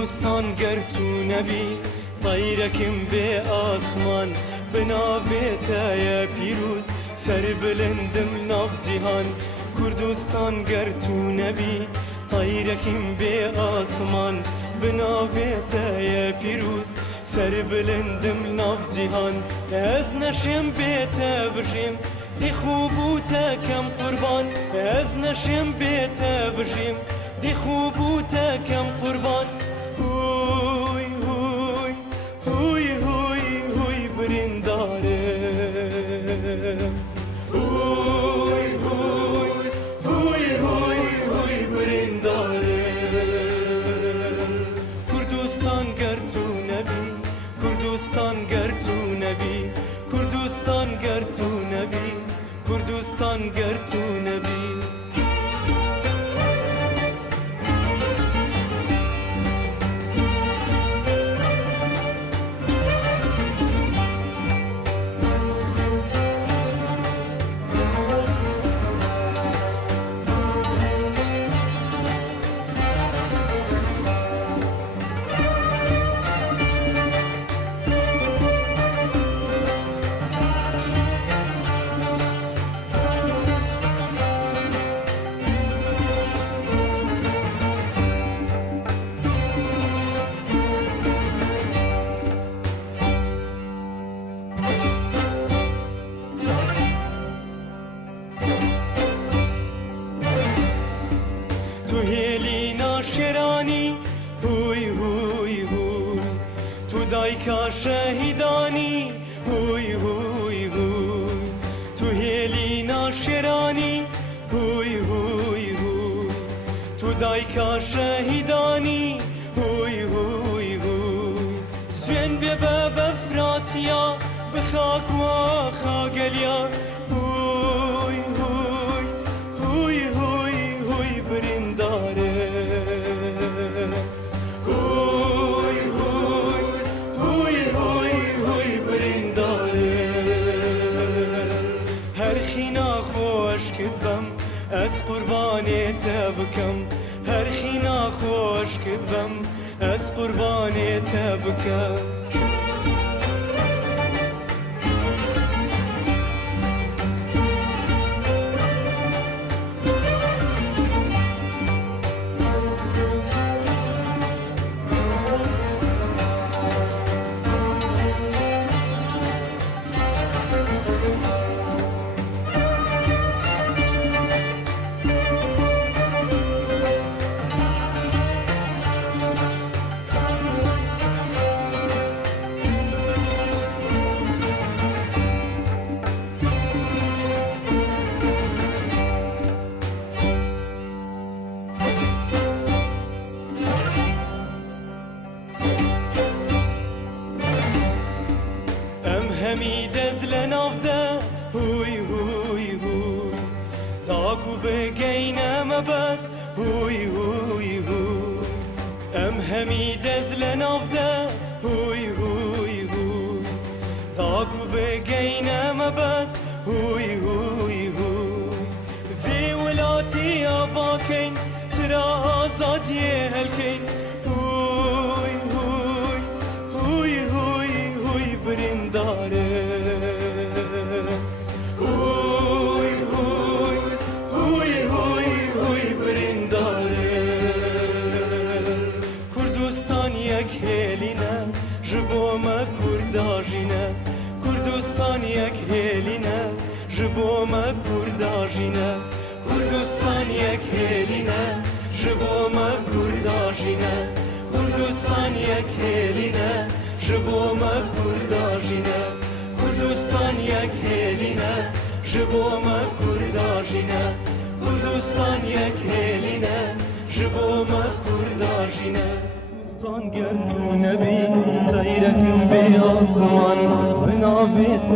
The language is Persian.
کردستان گر تو نبی طیرکم به آسمان بناویتا یا پیروز سر بلندم ناف جهان کردستان گر تو نبی طیرکم به آسمان بناویتا یا پیروز سر بلندم ناف جهان از نشم بیتا بشیم دی خوب و تا کم قربان از نشم بیتا بشیم دی خوب و تا کم قربان هوی هوی هوی هوی هوی برندارم هوی هوی هوی هوی هوی برندارم کردستان گر تو نبی کردستان گر تو نبی کردستان گر تو نبی کردستان گر تو نبی تو هلینا شرانی هوی هوی هوی تو دایکا شهیدانی هوی هوی هوی تو هلینا شرانی هوی هوی هوی تو دایکا شهیدانی هوی هوی هوی سوین بی باب فراتیا بخاک و خاگلیا هوی هوی هوی هوی هوی برنداره هوی هوی هوی هوی هوی برنداره هر خینا خوش کدبم از قربانی تبکم هر خینا خوش کدبم از قربانی تبکم همی دزل نافده هوی هوی هوی داکو بگینم بست هوی هوی هوی همی دزل نافده هوی هوی هوی داکو بگینم بست هوی هوی هوی وی ولاتی آفاکین چرا آزادی هلکین هوی هوی هوی هوی هوی برنداره هوی هوی هوی هوی هوی برنداره کردستان یک هلینه جبو ما کرداجینه کردستان یک هلینه جبو ما کرداجینه کردستان یک هلینه جبو ما کرداجینه کردستان یک هلینه جبو ما کرداجینه کردستان یک هلینه جبو ما کرداجینه کردستان یک هلینه جبو ما کرداجینه کردستان گر تو نبی غیرکم به آسمان بناویت